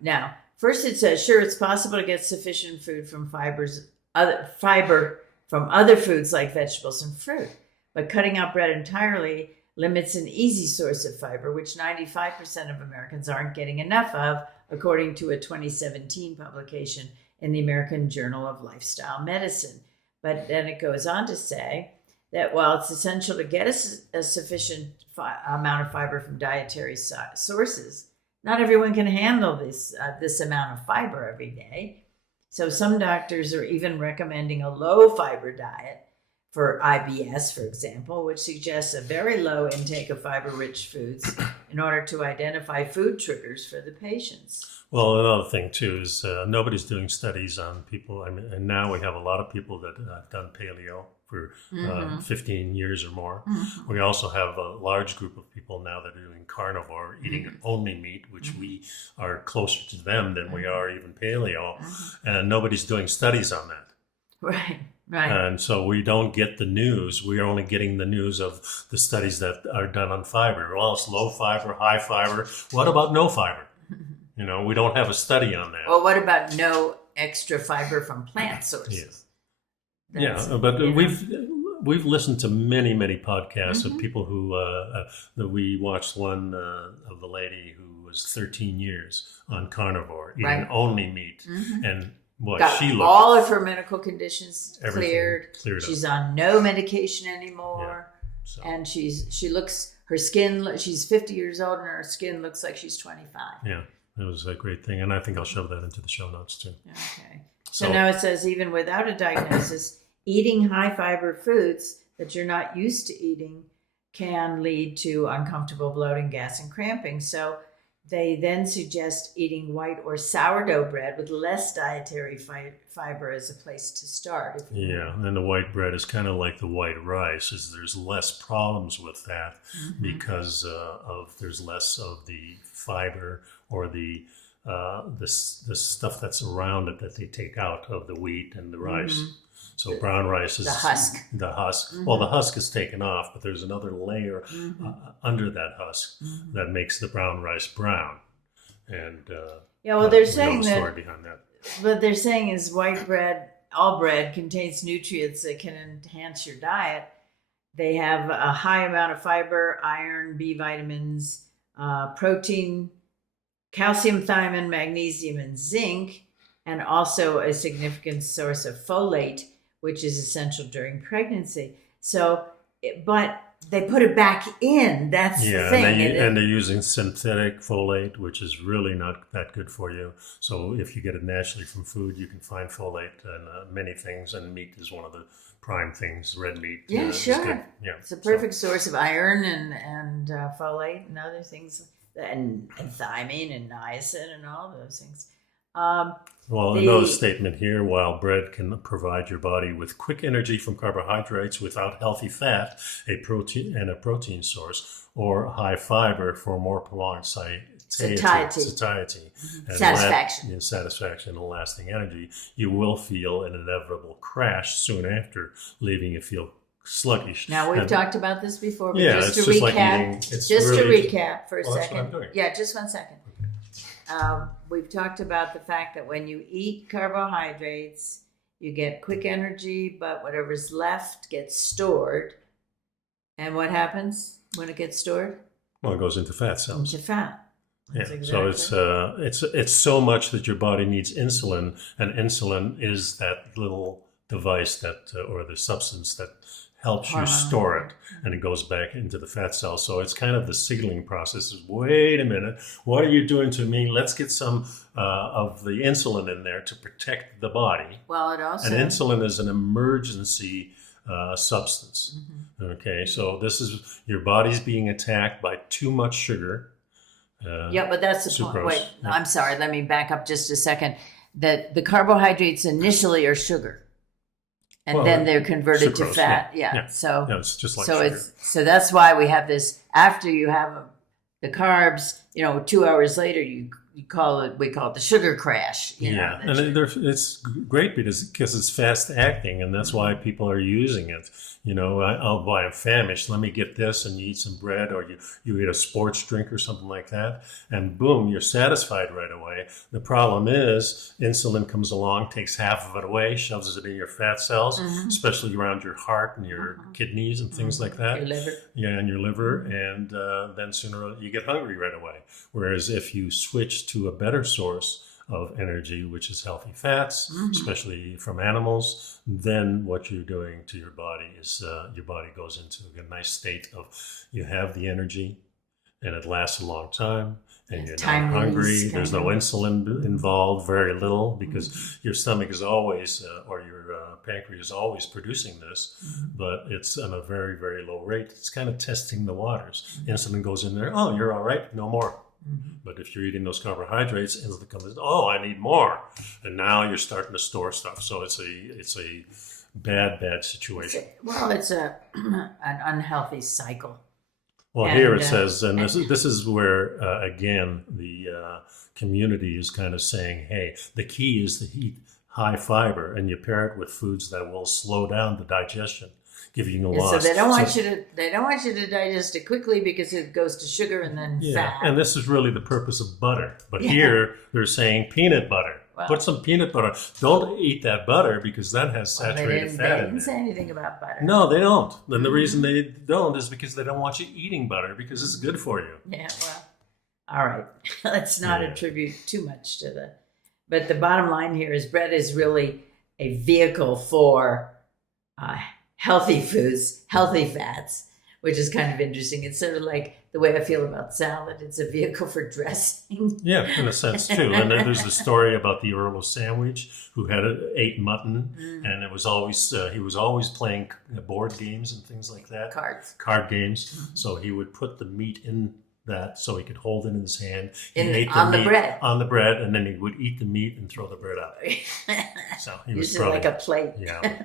now. First, it says sure, it's possible to get sufficient food from fiber from other foods like vegetables and fruit, but cutting out bread entirely limits an easy source of fiber, which 95% of Americans aren't getting enough of, according to a 2017 publication in the American Journal of Lifestyle Medicine. But then it goes on to say that while it's essential to get a sufficient amount of fiber from dietary sources, not everyone can handle this amount of fiber every day. So some doctors are even recommending a low fiber diet for IBS, for example, which suggests a very low intake of fiber-rich foods in order to identify food triggers for the patients. Well, another thing, too, is nobody's doing studies on people. I mean, and now we have a lot of people that have done paleo for 15 years or more. We also have a large group of people now that are doing carnivore, eating only meat, which we are closer to them than we are even paleo. And nobody's doing studies on that. Right. And so we don't get the news. We are only getting the news of the studies that are done on fiber. Well, it's low fiber, high fiber. What about no fiber? You know, we don't have a study on that. Well, what about no extra fiber from plant sources? We've listened to many podcasts of people who we watched one of the lady who was 13 years on carnivore, eating only meat, and she looked all of her medical conditions cleared. She's up. On no medication anymore, and she looks her skin. She's 50 years old, and her skin looks like she's 25. Yeah. It was a great thing, and I think I'll shove that into the show notes too. Okay. So now it says even without a diagnosis, eating high fiber foods that you're not used to eating can lead to uncomfortable bloating, gas, and cramping. So they then suggest eating white or sourdough bread with less dietary fiber as a place to start. Yeah, and the white bread is kind of like the white rice. Is there's less problems with that because of there's less of the fiber or the stuff that's around it that they take out of the wheat and the rice. So brown rice is the husk. The husk. Well, the husk is taken off, but there's another layer under that husk that makes the brown rice brown. And they're saying the story behind that. What they're saying is white bread, all bread, contains nutrients that can enhance your diet. They have a high amount of fiber, iron, B vitamins, protein, calcium, thiamine, magnesium, and zinc, and also a significant source of folate, which is essential during pregnancy. So, but they put it back in. That's the thing. And they're using synthetic folate, which is really not that good for you. So if you get it naturally from food, you can find folate in many things, and meat is one of the prime things. Red meat. Yeah, sure. Is good. Yeah, it's a perfect source of iron and folate and other things, and thiamine and niacin and all those things. Another statement here, while bread can provide your body with quick energy from carbohydrates without healthy fat, a protein source, or high fiber for more prolonged satiety and satisfaction and lasting energy, you will feel an inevitable crash soon after, leaving you feel sluggish. Now, we've talked about this before, but just to recap, recap for a second. That's what I'm doing. Yeah, just 1 second. We've talked about the fact that when you eat carbohydrates, you get quick energy, but whatever's left gets stored. And what happens when it gets stored? Well, it goes into fat cells. Into fat. Yeah. Exactly. So it's so much that your body needs insulin, and insulin is that little device that or the substance that helps you store it, and it goes back into the fat cells. So it's kind of the signaling process. Wait a minute, what are you doing to me? Let's get some of the insulin in there to protect the body. Well, it also... And insulin is an emergency substance. Okay, so this is your body's being attacked by too much sugar. But that's the sucrose. point. Wait, I'm sorry. Let me back up just a second. That the carbohydrates initially are sugar. And then they're converted to fat. Yeah. So it's just like sugar. So that's why we have this. After you have the carbs, 2 hours later, we call it the sugar crash. And it's great because it's fast acting, and that's why people are using it. I'll buy a famished. Let me get this, and you eat some bread, or you eat a sports drink or something like that, and boom, you're satisfied right away. The problem is insulin comes along, takes half of it away, shoves it in your fat cells, especially around your heart and your kidneys and things like that. Your liver. Yeah, and your liver, and then sooner you get hungry right away. Whereas if you switch to a better source of energy, which is healthy fats, especially from animals, then what you're doing to your body is your body goes into a nice state of, you have the energy and it lasts a long time, and you're not hungry. There's no insulin involved, very little, because your stomach is always, or your pancreas is always producing this, but it's on a very, very low rate. It's kind of testing the waters. Insulin goes in there, oh, you're all right, no more. But if you're eating those carbohydrates, insulin comes in, oh, I need more, and now you're starting to store stuff. So it's a bad situation. It's an unhealthy cycle. Well, here it says, and this is where again the community is kind of saying, hey, the key is to eat high fiber, and you pair it with foods that will slow down the digestion, giving you a loss. So they don't want you to digest it quickly because it goes to sugar and then fat. And this is really the purpose of butter. But here they're saying peanut butter. Well, put some peanut butter. Don't eat that butter because that has saturated fat in it. They didn't say anything about butter. No, they don't. And the reason they don't is because they don't want you eating butter because it's good for you. Yeah, well, all right. Let's not attribute too much to the... But the bottom line here is bread is really a vehicle for healthy foods, healthy fats, which is kind of interesting. It's sort of like the way I feel about salad. It's a vehicle for dressing. Yeah, in a sense too. And then there's the story about the Earl of Sandwich who ate mutton, and it was always he was always playing board games and things like that. Card games. So he would put the meat in that so he could hold it in his hand. On the bread. On the bread, and then he would eat the meat and throw the bread out. So he was probably like a plate. Yeah.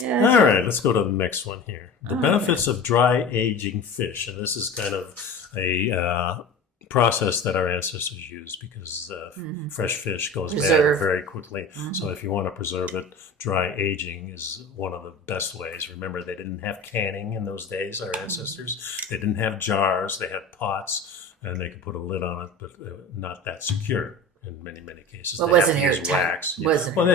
Yeah, all right, let's go to the next one here. The benefits of dry aging fish. And this is kind of a process that our ancestors used because fresh fish goes bad very quickly. So if you want to preserve it, dry aging is one of the best ways. Remember, they didn't have canning in those days, our ancestors. They didn't have jars. They had pots, and they could put a lid on it, but not that secure. In many cases, well, they wasn't have to use wax. They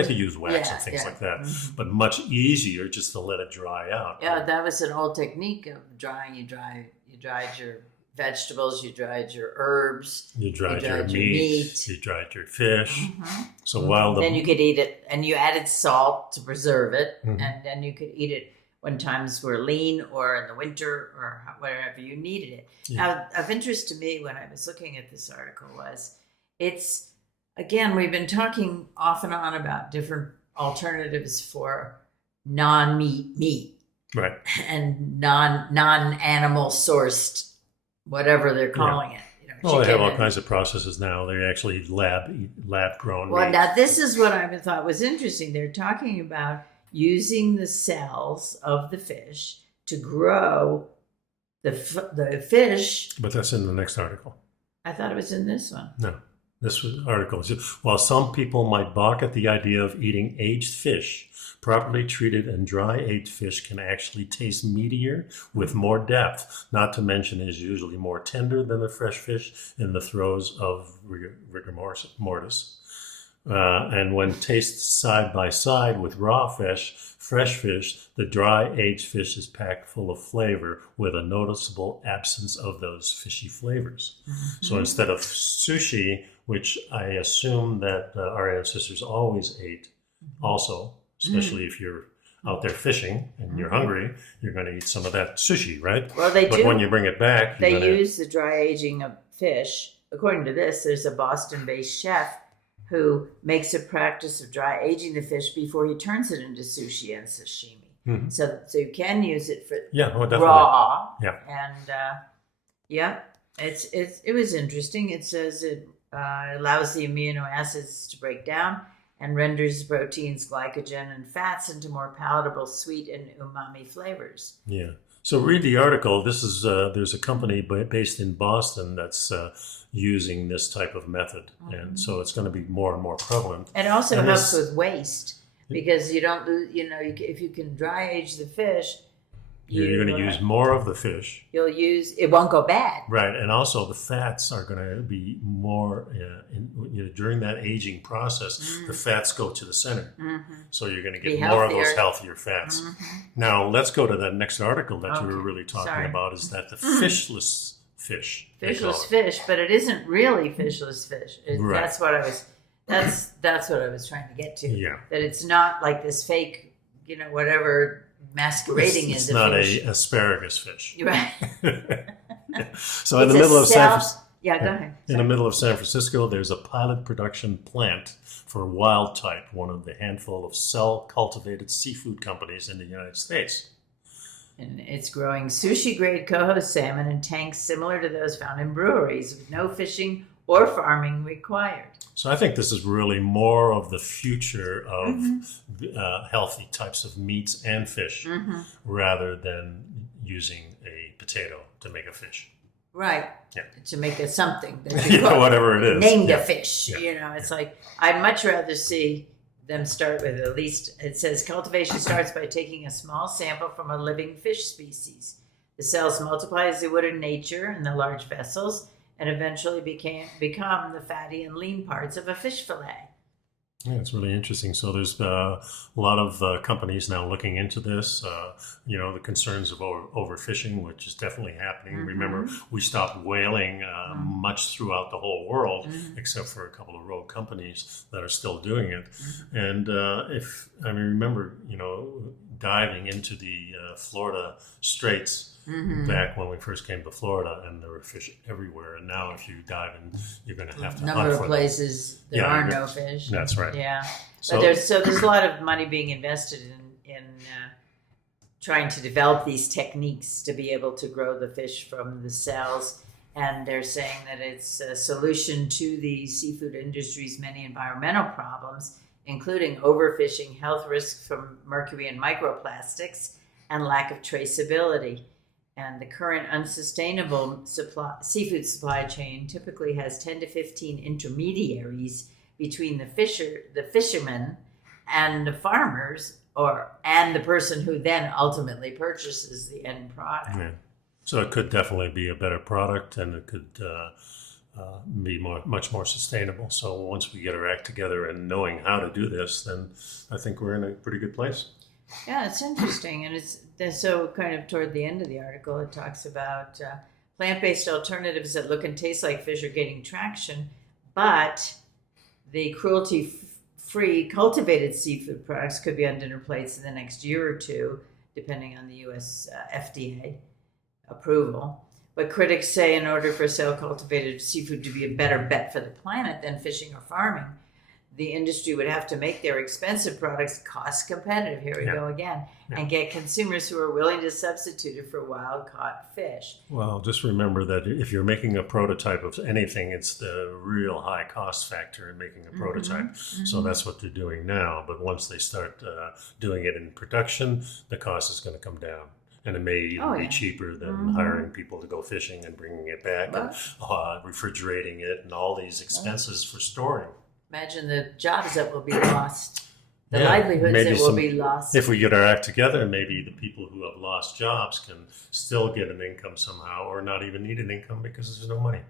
could use wax and things like that, but much easier just to let it dry out. Yeah, that was an old technique of drying. You dried your vegetables, you dried your herbs, you dried your meat, you dried your fish. So while then you could eat it, and you added salt to preserve it, and then you could eat it when times were lean or in the winter or wherever you needed it. Now, of interest to me when I was looking at this article was again, we've been talking off and on about different alternatives for non-meat meat. Right. And non-animal sourced, whatever they're calling it. Well, they have all kinds of processes now. They're actually lab grown. Well, meat. now this is what I thought was interesting. They're talking about using the cells of the fish to grow the fish. But that's in the next article. I thought it was in this one. No. This article is, while some people might balk at the idea of eating aged fish, properly treated and dry aged fish can actually taste meatier with more depth, not to mention is usually more tender than the fresh fish in the throes of rigor mortis. And when tasted side by side with raw fish, fresh fish, the dry aged fish is packed full of flavor with a noticeable absence of those fishy flavors. So instead of sushi, which I assume that our ancestors always ate also, especially if you're out there fishing and you're hungry, you're going to eat some of that sushi, right? Well, they do. But when you bring it back, they use the dry aging of fish. According to this, there's a Boston-based chef who makes a practice of dry aging the fish before he turns it into sushi and sashimi. So you can use it for raw. Yeah. And it was interesting. It says it allows the amino acids to break down and renders proteins, glycogen, and fats into more palatable sweet and umami flavors. Yeah. So read the article. This is there's a company based in Boston that's using this type of method, and so it's going to be more and more prevalent. And it also helps with waste because you don't lose. If you can dry age the fish, you're going to use more of the fish. It won't go bad. Right, and also the fats are going to be more during that aging process. The fats go to the center, so you're going to get more of those healthier fats. Now let's go to that next article that you were really talking about. Is that the fishless fish? Fishless fish, but it isn't really fishless fish. Right. That's what I was. That's what I was trying to get to. Yeah. That it's not like this fake, whatever. Masquerading it's as a not fish. a asparagus fish. Right. So in the middle of San go ahead. In the middle of San Francisco, there's a pilot production plant for Wild Type, one of the handful of cell-cultivated seafood companies in the United States. And it's growing sushi-grade coho salmon in tanks similar to those found in breweries, with no fishing or farming required. So I think this is really more of the future of healthy types of meats and fish rather than using a potato to make a fish. Right. Yeah. To make it something. That whatever it is. Named a fish. Yeah. It's like, I'd much rather see them start with at least, it says cultivation starts by taking a small sample from a living fish species. The cells multiply as they would in nature in the large vessels, and eventually become the fatty and lean parts of a fish fillet. Yeah, it's really interesting. So there's a lot of companies now looking into this. The concerns of overfishing, which is definitely happening. Remember, we stopped whaling much throughout the whole world, except for a couple of rogue companies that are still doing it. And remember, diving into the Florida Straits. Back when we first came to Florida, and there were fish everywhere. And now, if you dive in, you're going to have to number of places there are no fish. That's right. Yeah, so there's a lot of money being invested in trying to develop these techniques to be able to grow the fish from the cells. And they're saying that it's a solution to the seafood industry's many environmental problems, including overfishing, health risks from mercury and microplastics, and lack of traceability. And the current unsustainable seafood supply chain typically has 10 to 15 intermediaries between the fishermen and the farmers, and the person who then ultimately purchases the end product. Yeah. So it could definitely be a better product, and it could be much more sustainable. So once we get our act together and knowing how to do this, then I think we're in a pretty good place. Yeah, it's interesting. And it's so kind of toward the end of the article, it talks about plant-based alternatives that look and taste like fish are gaining traction, but the cruelty-free cultivated seafood products could be on dinner plates in the next year or two, depending on the U.S. FDA approval. But critics say in order for cell-cultivated seafood to be a better bet for the planet than fishing or farming, the industry would have to make their expensive products cost competitive, here we go again, and get consumers who are willing to substitute it for wild-caught fish. Well, just remember that if you're making a prototype of anything, it's the real high cost factor in making a prototype. So that's what they're doing now. But once they start doing it in production, the cost is going to come down. And it may even be cheaper than hiring people to go fishing and bringing it back and refrigerating it and all these expenses for storing. Imagine the jobs that will be lost, the livelihoods that will be lost. If we get our act together, maybe the people who have lost jobs can still get an income somehow, or not even need an income because there's no money.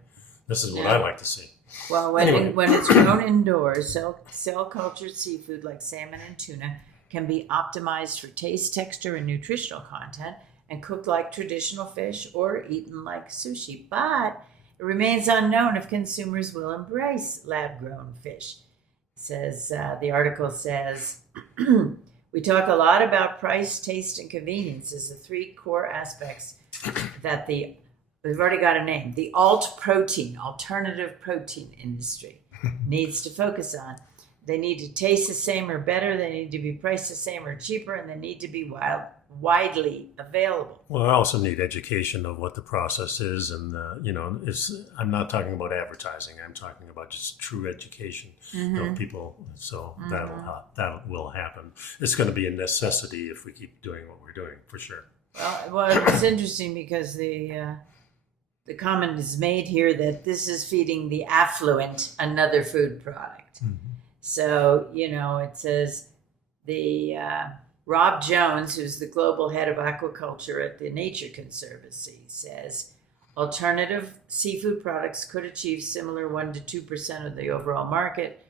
This is what I like to see. Well, when it's grown indoors, cell-cultured seafood like salmon and tuna can be optimized for taste, texture, and nutritional content, and cooked like traditional fish or eaten like sushi. But it remains unknown if consumers will embrace lab-grown fish. The article says, we talk a lot about price, taste, and convenience as the three core aspects that we've already got a name, the alternative protein industry needs to focus on. They need to taste the same or better, they need to be priced the same or cheaper, and they need to be widely available. Well, I also need education of what the process is, and I'm not talking about advertising. I'm talking about just true education of people. So that will happen. It's going to be a necessity if we keep doing what we're doing, for sure. Well, it's interesting because the comment is made here that this is feeding the affluent another food product. So it says Rob Jones, who's the global head of aquaculture at the Nature Conservancy, says alternative seafood products could achieve similar 1% to 2% of the overall market,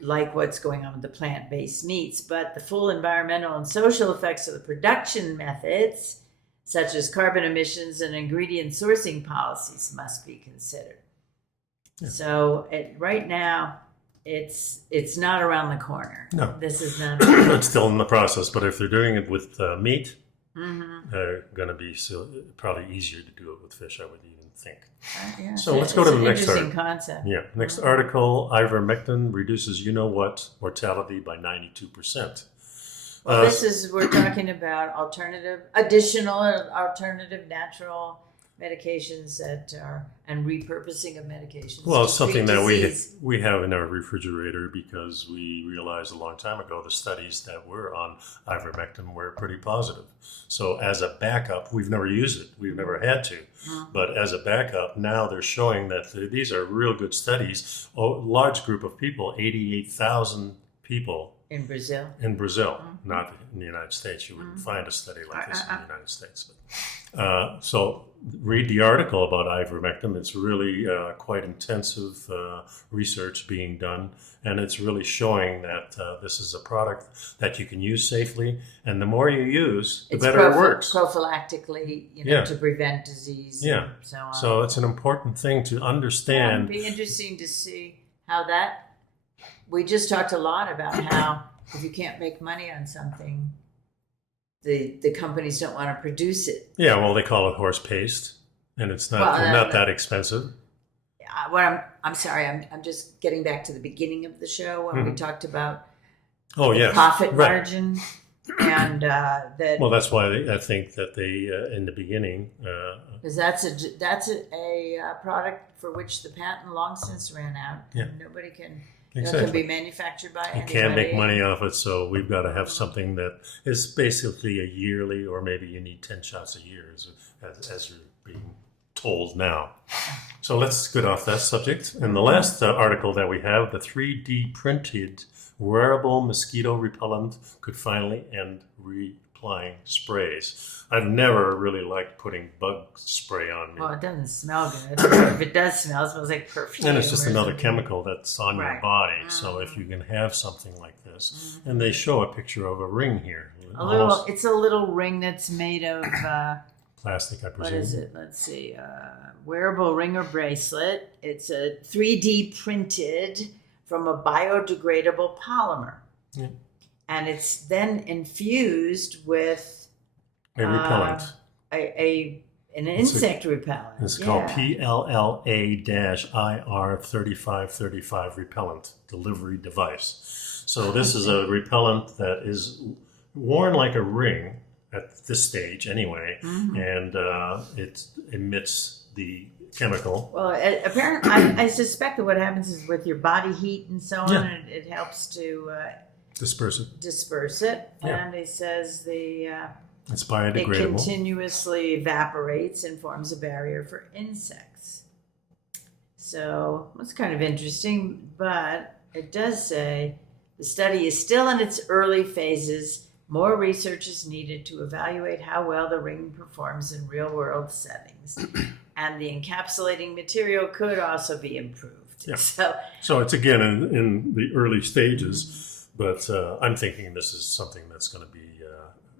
like what's going on with the plant-based meats. But the full environmental and social effects of the production methods, such as carbon emissions and ingredient sourcing policies, must be considered. Yeah. So right now, it's not around the corner. No. This is not. It's still in the process, but if they're doing it with meat, they're going to be probably easier to do it with fish, I would even think. So let's go to the next article. Interesting concept. Yeah. Next article, ivermectin reduces mortality by 92%. Well, we're talking about additional alternative natural medications and repurposing of medications. Well, it's something that we have in our refrigerator because we realized a long time ago the studies that were on ivermectin were pretty positive. So as a backup, we've never used it. We've never had to. But as a backup, now they're showing that these are real good studies. A large group of people, 88,000 people. In Brazil, not in the United States. You wouldn't find a study like this in the United States. But, so read the article about ivermectin. It's really quite intensive research being done, and it's really showing that this is a product that you can use safely, and the more you use, the better it works. Prophylactically, to prevent disease. Yeah. And so on. So it's an important thing to understand. It'd be interesting to see how that. We just talked a lot about how if you can't make money on something, the companies don't want to produce it. Yeah, well, they call it horse paste, and it's not that expensive. I'm sorry, I'm just getting back to the beginning of the show when we talked about profit margin. and that Well, that's why I think that they, in the beginning, because that's a product for which the patent long since ran out. Yeah. Nobody can. exactly. It can be manufactured by You anybody. can't make money off it, so we've got to have something that is basically a yearly, or maybe you need 10 shots a year, as you're being told now. So let's get off that subject. And the last article that we have, the 3D printed wearable mosquito repellent could finally end reapplying sprays. I've never really liked putting bug spray on me. Well, it doesn't smell good. If it does smell, it smells like perfume. And it's just or another something. chemical that's on your Right. body. So if you can have something like this, and they show a picture of a ring here. It's a little ring that's made of Plastic, I what presume. is it? Let's see, wearable ring or bracelet. It's a 3D printed from a biodegradable polymer, Yeah. and it's then infused with A repellent. an insect repellent. It's called PLLA-IR3535 repellent delivery device. So this is a repellent that is worn like a ring at this stage anyway, and it emits the chemical. Well, apparently, I suspect that what happens is with your body heat and so on, Yeah. it helps to Disperse it. disperse it. Yeah. And it says It's it biodegradable. continuously evaporates and forms a barrier for insects. So it's kind of interesting, but it does say the study is still in its early phases. More research is needed to evaluate how well the ring performs in real-world settings. And the encapsulating material could also be improved. Yeah. So it's again in the early stages, but I'm thinking this is something that's going to be,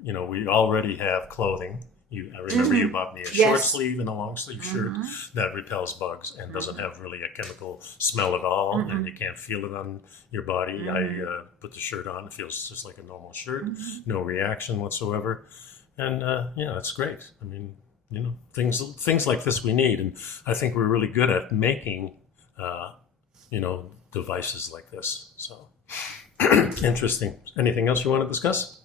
we already have clothing. I remember you bought me a short sleeve and a long sleeve shirt that repels bugs and doesn't have really a chemical smell at all, and you can't feel it on your body. I put the shirt on; it feels just like a normal shirt, no reaction whatsoever, and it's great. I mean, things like this we need, and I think we're really good at making, devices like this. So interesting. Anything else you want to discuss?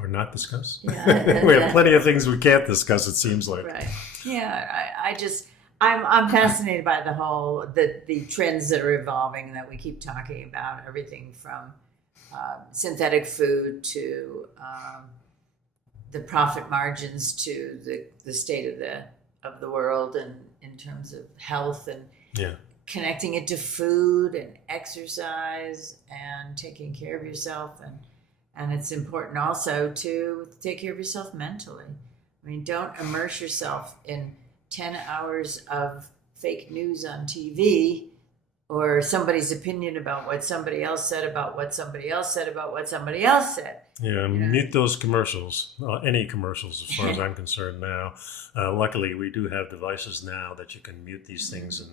Or not discuss? Yeah, we have plenty of things we can't discuss, it seems like. right. Yeah, I'm fascinated by the trends that are evolving that we keep talking about. Everything from synthetic food to the profit margins to the state of the world, and in terms of health and connecting it to food and exercise and taking care of yourself, and it's important also to take care of yourself mentally. I mean, don't immerse yourself in 10 hours of fake news on TV or somebody's opinion about what somebody else said about what somebody else said about what somebody else said. Yeah, mute those commercials, any commercials as far as I'm concerned now. Luckily, we do have devices now that you can mute these things and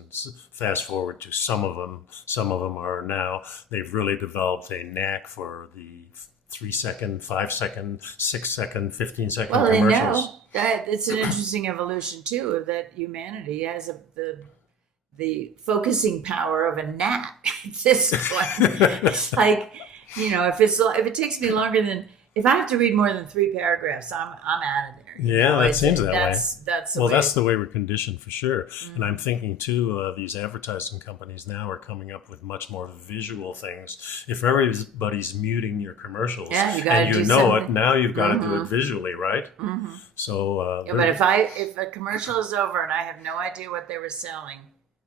fast forward to some of them. Some of them are now, they've really developed a knack for the 3-second, 5-second, 6-second, 15-second Well, they commercials. know that it's an interesting evolution too, of that humanity has the focusing power of a gnat at this point. It's like, if it takes me longer than, if I have to read more than 3 paragraphs, I'm out of there. Yeah, that seems that way. That's That's the way we're conditioned for sure. And I'm thinking too, these advertising companies now are coming up with much more visual things. If everybody's muting your commercials and you know it, now you've got to do it visually, right? So, but if a commercial is over and I have no idea what they were selling,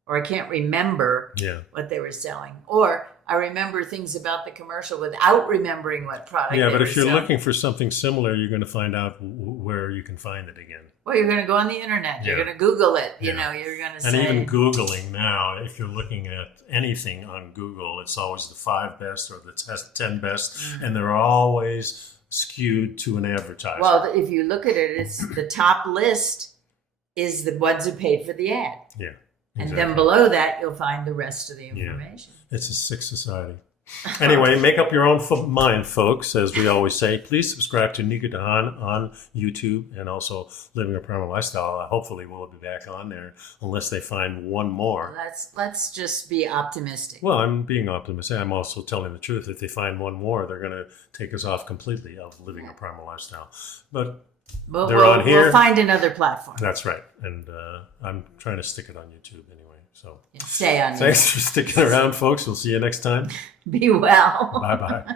or I can't remember what they were selling, or I remember things about the commercial without remembering what product they were selling. Yeah, but if you're looking for something similar, you're going to find out where you can find it again. Well, you're going to go on the internet. You're going to Google it. You're going to say. And even Googling now, if you're looking at anything on Google, it's always the 5 best or the 10 best, and they're always skewed to an advertiser. Well, if you look at it, it's the top list is the ones who paid for the ad. Yeah. Exactly. And then below that, you'll find the rest of the information. It's a sick society. Anyway, make up your own mind, folks. As we always say, please subscribe to nicodehaan on YouTube and also Living a Primal Lifestyle. Hopefully, we'll be back on there unless they find one more. Let's just be optimistic. Well, I'm being optimistic. I'm also telling the truth. If they find one more, they're going to take us off completely of Living a Primal Lifestyle. But they're on here. We'll find another platform. That's right. And I'm trying to stick it on YouTube anyway. So Stay on. Thanks for sticking around, folks. We'll see you next time. Be well. Bye-bye.